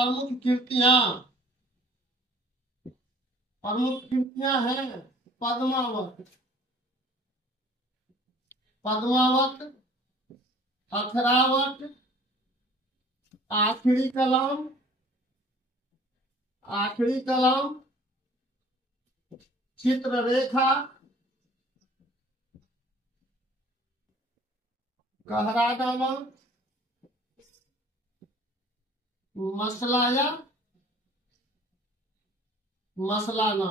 प्रमुख कृतियां हैं पद्मावत, पद्मावत, अखरावत, आखिरी कलाम, चित्ररेखा, कहरानामा, मसलाना।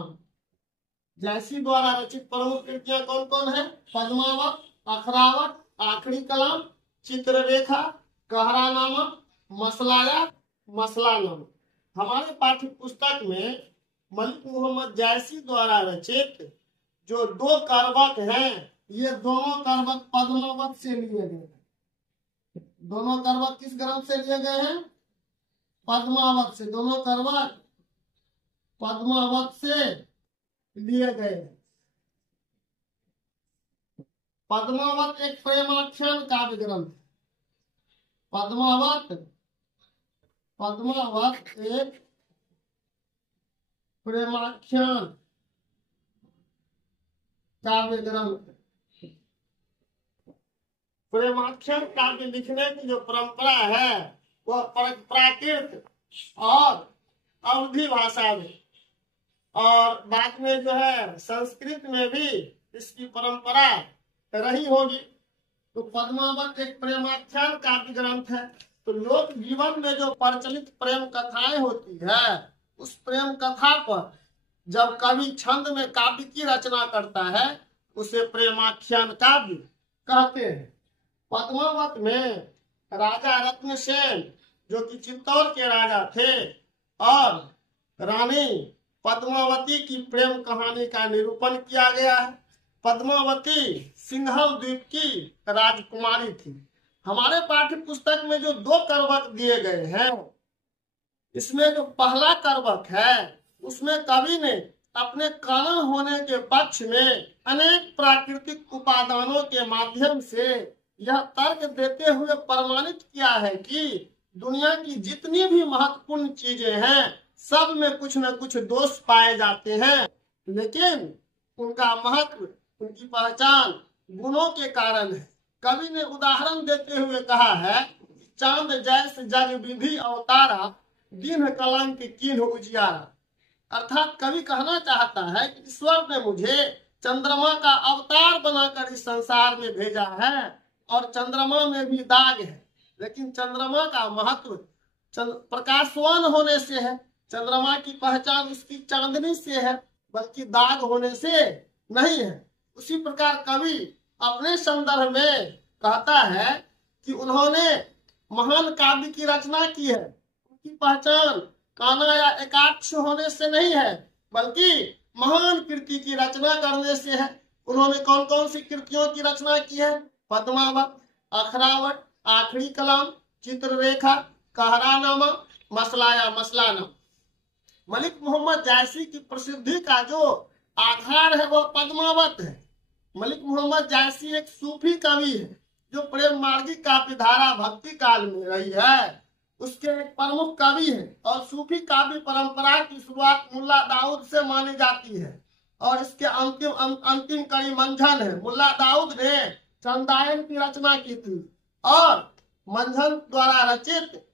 जैसी द्वारा रचित प्रमुख कृतियां कौन कौन है? पद्मावत, अखरावत, आखिरी कलाम, चित्ररेखा, कहरानामा, मसलाना। हमारे पाठ्य पुस्तक में मलिक मोहम्मद जैसी द्वारा रचित जो 2 करवक हैं, ये दोनों करवक पद्मावत से लिए गए हैं। दोनों करवक किस ग्रंथ से लिए गए हैं? पद्मावत से। दोनों करवक पद्मावत से लिए गए हैं। पद्मावत एक प्रेमाख्यान काव्य ग्रंथ। पद्मावत एक प्रेमाख्यान काव्य ग्रंथ। प्रेमाख्यान काव्य लिखने की जो परंपरा है वह प्राकृत और अवधी भाषा में और बाद में जो है संस्कृत में भी इसकी परंपरा रही होगी। तो पद्मावत एक प्रेमाख्यान काव्य ग्रंथ है। तो लोक जीवन में जो प्रचलित प्रेम कथाएं होती है, उस प्रेम कथा पर जब कवि छंद में काव्य की रचना करता है उसे प्रेमाख्यान काव्य कहते हैं। पद्मावत में राजा रत्नसेन जो कि चित्तौड़ के राजा थे और रानी पद्मावती की प्रेम कहानी का निरूपण किया गया है। पद्मावती सिंघल द्वीप की राजकुमारी थी। हमारे पाठ्य पुस्तक में जो 2 करवक दिए गए हैं, इसमें जो पहला करवक है उसमें कवि ने अपने कारण होने के पक्ष में अनेक प्राकृतिक उपादानों के माध्यम से यह तर्क देते हुए प्रमाणित किया है कि दुनिया की जितनी भी महत्वपूर्ण चीजें हैं सब में कुछ न कुछ दोष पाए जाते हैं, लेकिन उनका महत्व, उनकी पहचान गुणों के कारण है। कवि ने उदाहरण देते हुए कहा है, चांद जैसे जग विधि अवतारा, दीन कलंक किन्ह उजियारा। अर्थात कवि कहना चाहता है कि ईश्वर ने मुझे चंद्रमा का अवतार बनाकर इस संसार में भेजा है और चंद्रमा में भी दाग है, लेकिन चंद्रमा का महत्व प्रकाशवान होने से है। चंद्रमा की पहचान उसकी चांदनी से है, बल्कि दाग होने से नहीं है। उसी प्रकार कवि अपने संदर्भ में कहता है कि उन्होंने महान काव्य की रचना की है। उनकी पहचान काना या एकाक्ष होने से नहीं है, बल्कि महान कृति की रचना करने से है। उन्होंने कौन कौन सी कृतियों की रचना की है? पद्मावत, अखरावत, आखिरी कलाम, चित्ररेखा, कहरानामा, मसलाना। मलिक मोहम्मद जैसी की प्रसिद्धि का जो आधार है वह पद्मावत है। मलिक मोहम्मद जैसी एक सूफी कवि है जो प्रेम मार्गी काव्य धारा भक्ति काल में रही है। उसके एक प्रमुख कवि है और सूफी काव्य परंपरा की शुरुआत मुल्ला दाऊद से मानी जाती है और इसके अंतिम कड़ी मंझन है। मुल्ला दाऊद ने चंदायन की रचना की थी और मंझन द्वारा रचित